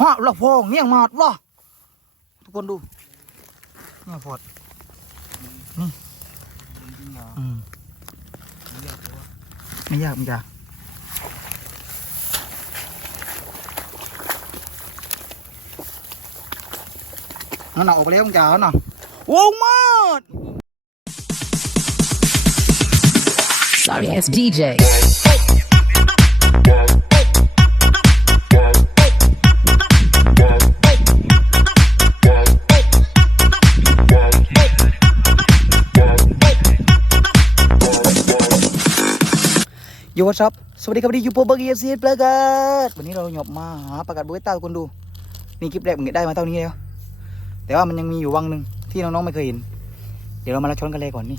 ฮะละพองเนี่ยหมาดวะทุกคนดูเนี่ยฟอดจริงหรออืมไม่อยากไม่ยากไม่ยากนั่นน่ะออกไปแล้วมึงจ๋าน่ะว้วมาก Sorry ass DJ. ยวัสดีสวัสดีครับวันนี้ยูโปเบอร์กีเอฟซีประกาศวันนี้เราหยบมาหาประกาศบุ้ยต้าทุกคนดู นี่คลิปแรกมึงได้มาเท่านี้แล้ว แต่ว่ามันยังมีอยู่วังหนึ่งที่น้องๆไม่เคยเห็น เดี๋ยวเรามาละชนกันเลยก่อนนี่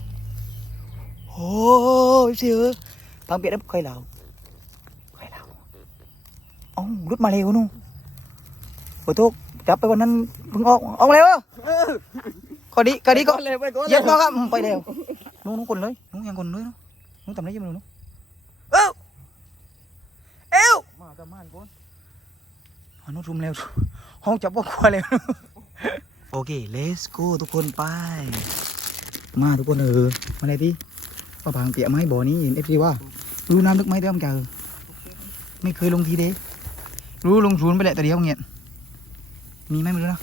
โอ้ยเสือฟังเปียกแล้วค่อยเหลาค่อยเหลาเอ้ารุดมาเร็วนู่นขอโทษจับไปวันนั้นเพิ่งออกออกมาเร็วขอดีขอดีก็เลยไปก่อนเย็บมาครับอืมไปเร็วนู้นนู้นคนเลยนู้นยังคนเลยนู้นนู้นทำไรยังไม่รู้นู้น เอ้าเอ้วมาตะมานก่อนอันนู้นรุมเร็วห้องจับว่ากลัวเร็วโอเค let's go ทุกคนไป มาทุกคนเออมาเลยที่ป้าบางเปียกไหมบ่อนี้เห็นเอฟซีว่ารู้น้ำลึกไหมเดี๋ยวมันจะเออไม่เคยลงทีเด้รู้ลงศูนย์ไปแหละแต่เดียวเงี้ยมีไหมไม่รู้นะ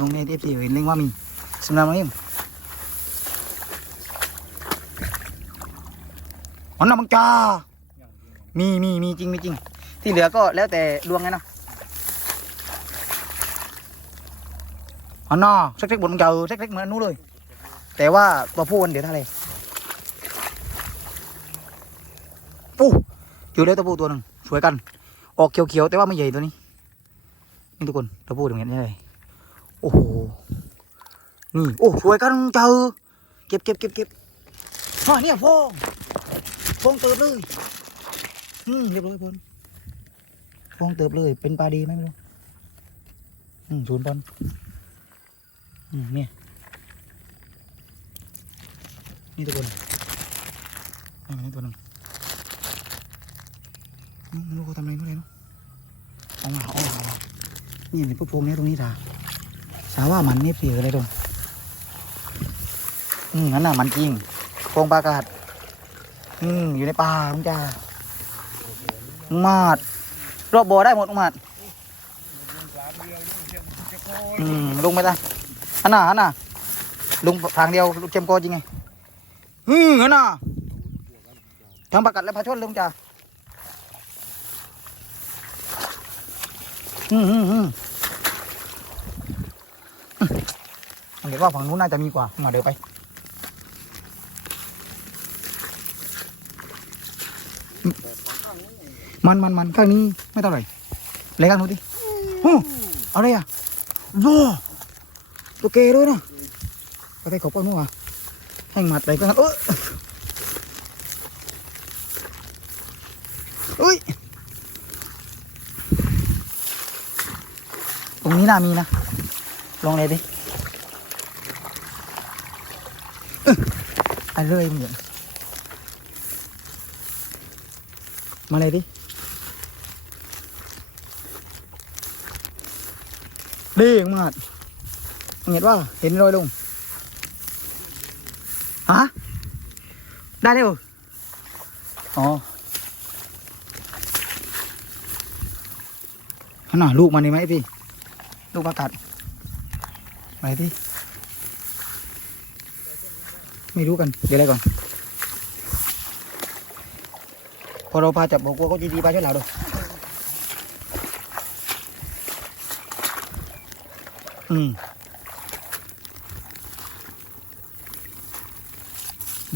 ลงในเอฟซีเห็นเร่งว่ามีสำหรับเราเอง อันนั้นมังจ้ามีมีมีจริงมีจริง ที่เหลือก็แล้วแต่ดวงไงนะอันน่าเซ็กๆบนมันเจอเซ็กๆเหมือนนู้นเลย แต่ว่าตัวผู้มันเดี๋ยวเท่าไหร่ปูอยู่แล้วตัวผู้ตัวหนึ่งสวยกัน ออกเขียวๆแต่ว่าไม่ใหญ่ตัวนี้ นี่ทุกคนตัวผู้ตรงนี้ได้โอ้โห นี่ โอ้สวยกันเจอเก็บเก็บเก็บเก็บฮ่าเนี่ยฟอง ฟองเติบเลย อืมเรียบร้อยพลฟองเติบเลย เป็นปลาดีไหมไม่รู้ อืมศูนย์ปอนอืมเนี่ย นี่ทุกคนนี่มันนี่ตัวหนึงไม่รู้เขาทำอะไรเขาเลยเนาะเอามาเอามาเอามานี่เห็นพวกโฟมเนี่ยตรงนี้จ้าสาว่ามันนี่เปียกอะไรตรงอืมนั่นน่ะมันจริงโฟงปลากาศ อืมอยู่ในป่าลุงจ้ามาดรอบบ่อได้หมดลุงมาดอืมลงไปได้ฮันน่ะฮันน่ะลงทางเดียวลูกเจมโกจริงไงอืมฮันน่ะทั้งประกัดและพาชนลุงจ้าอืมอืมอืมมันเดี๋ยวว่าฝั่งนู้นน่าจะมีกว่ามาเดี๋ยวไป มันมันมันข้างนี้ไม่เท่าไหร่เลยข้างนู้นดิฮู้อาเลยอะว้าตัวเกด้วยนะไปได้ขอบป้อนมั่วแห้งหมัดไรก็เออเอ้ยตรงนี้น่ามีนะ ลองเลยดิเออเอะไรมึงเนี่ย เด้งมากเห็นว่าเห็นรอยลงฮะได้เร็วอ๋อขนาดลูกมันนี่ไหมพี่ ลูกกระตัดไหนพี่ ไม่รู้กัน เดี๋ยวอะไรก่อน พอเราพาจับบอกว่าก็ดีๆไปช่วยเราด้วย อืม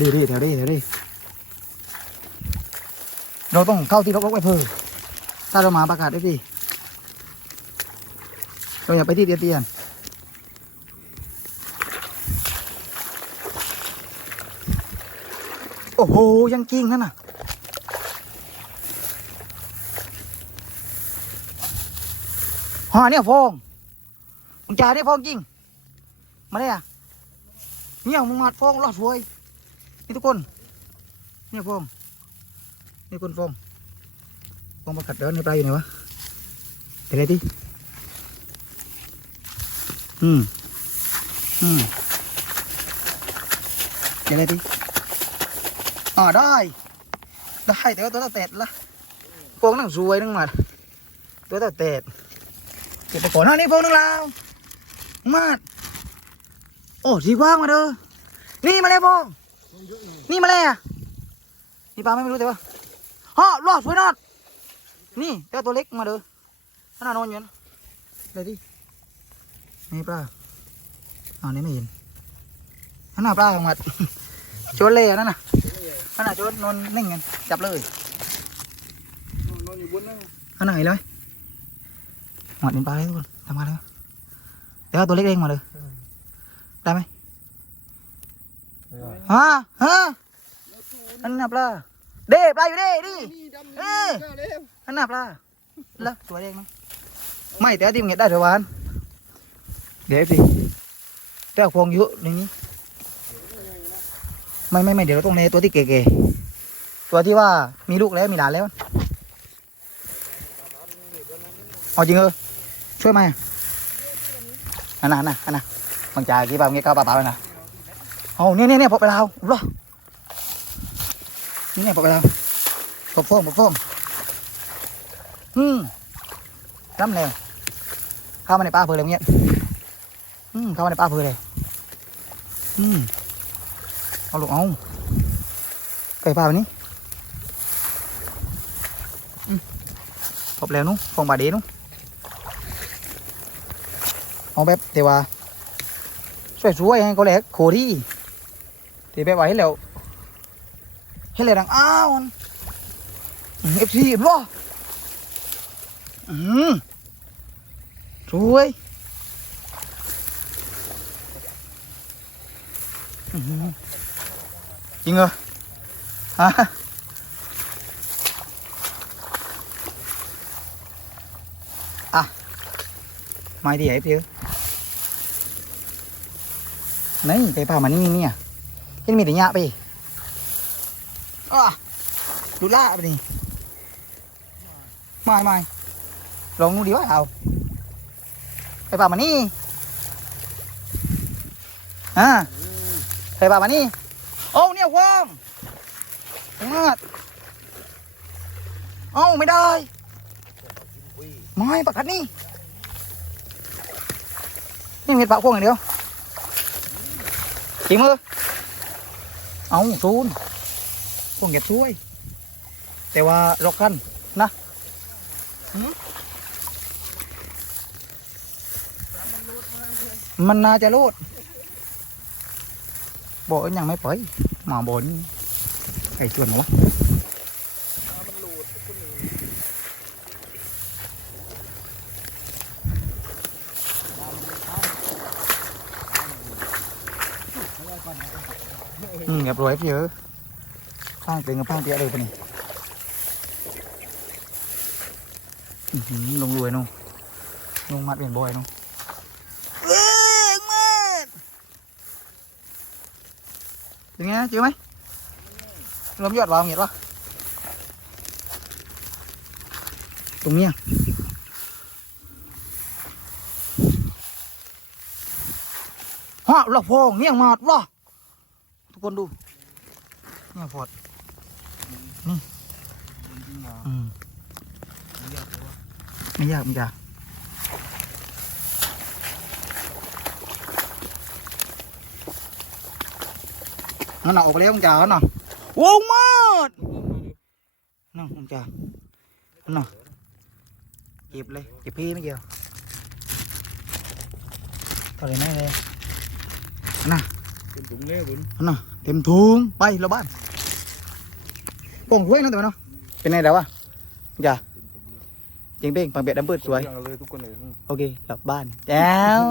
ดีดีแถวดีแถวดีเราต้องเข้าที่รกๆไว้เพิ่มถ้าเรามาประกาศได้ดีเราอย่าไปที่เตียนๆโอ้โห ยังจริงนั่นน่ะฮาเนี่ยฟอง มึงจ่าได้ฟองจริง มาเลยอะเนี่ยมึงมาดฟองรอดสวยนี่ทุกคนเนี่ยฟองนี่คนฟองโองประกัดเดินในปลาอยู่ไหนวะเดี๋ยวดิอืมอืมเดี๋ยวดิอ่าได้ได้แต่ว่าตัวตาเตดละพวกนั่งสวยนั่งมาตัวตาเตดเก็บไปก่อนหน้านี้พวกนั่งลาว มาดโอ้สีกว้างมาเด้อนี่มาเลยพงนี่มาเลยอะนี่ปลาไม่รู้แต่ว่าฮะรอดสวยนอดนี่เจ้าตัวเล็กมาเด้อขนาดนอนอยู่นะเลยดินี่ปลาอ้าวนี่ไม่เห็นขนาดปลาของมัดโจนเล่นั่นน่ะขนาดโจนนอนนิ่งกันจับเลยนอนอยู่บนนั่นขนาดไหนเลยหมดเป็นปลาเลยทุกคนทำมาเลย เดี๋ยวเอาตัวเล็กเองมาเลยได้ไหมฮะฮะนั่นน่ะปลาเด้ปลาอยู่เด้ดินี่ดำเอ้ยเร็วนั่นน่ะปลาละตัวเล็กมั้งไม่แต่ที่มันเห็นได้เถอะวานเดี๋ยวสิเจ้าพวงเยอะในนี้ไม่ไม่ไม่เดี๋ยวเราต้องในตัวที่เก๋ๆตัวที่ว่ามีลูกแล้วมีหลานแล้วเอาจริงเออช่วยไหม อันน่ะอันน่ะอันน่ะบางจ่ากี่ปลาเงี้ยก้าวปลาปลานะเอาเนี่ยเนี่ยเนี่ยพอไปเรารอนี่เนี่ยพอไปเราพอฟ้องพอฟ้องอืมจำเลยเข้ามาในป่าเพลเลยเงี้ยอืมเข้ามาในป่าเพลเลยอืมเอาลูกเอาไก่ป่าวันนี้อืมพบแล้วนู้ฟองบาเดนู้ เอาแบบเดี๋ยวว่าสวยๆให้เขาแหลกโคที่เดี๋ยวแบบว่าให้แล้วให้แล้วดังอ้าวเอฟซีบ่อืมสวยจริงเหรอฮะอะไม่ดีไอ้พี่ นี่ไปพามานี่นี่เนี่ยที่มีแต่หญ้าไปอะดูล่าไปดิไม่ไม่ลองดูดีว่าเอาไปป่ามานี่อ่าไปป่ามานี่โอ้เนี่ยว่างมาดเอ้าไม่ได้ไม่ปากกัดนี่นี่มีปาพวงอย่างเดียว จริงมือเอาซูนพวงเก็บช่วย แต่ว่ารกกันนะมันน่าจะรูดบอกยังไม่ไปหมาบนไอ้ชวนวะ อืมเรียบร้อยพี่เออข้างเตียงกับข้างเตียงอะไรปะนี่อื้อหือลงรวยนู่นลงมัดเปลี่ยนบ่อยนู่นเอ้ยมาดเป็นไงเจอไหมลมยอดวาวเห็นปะตรงเนี้ยฮะหลอกพองเนี่ยมาดวะ ทุกคนดู เนี่ยฟอดจริงเหรออืมไม่ยากเลยว่าไม่ยากไม่ยากนั่นน่ะออกไปแล้วมึงจ๋าน่ะว้วมากนั่นมึงจ๋าน่ะเก็บเลยเก็บพี่ไม่เกี่ยวต่อเลยแม่เลยน่ะ เป็นถุงเล่บุญนั่นน่ะเต็มถุงไปเราบ้านป่องถ้วยนั่นแต่ว่าเนาะเป็นไงเดี๋ยววะมึงจ๋าจริงเป้งปังเบ็ดดำเบิดสวยอย่างเลยทุกคนเลยโอเคกลับบ้านแจ้ว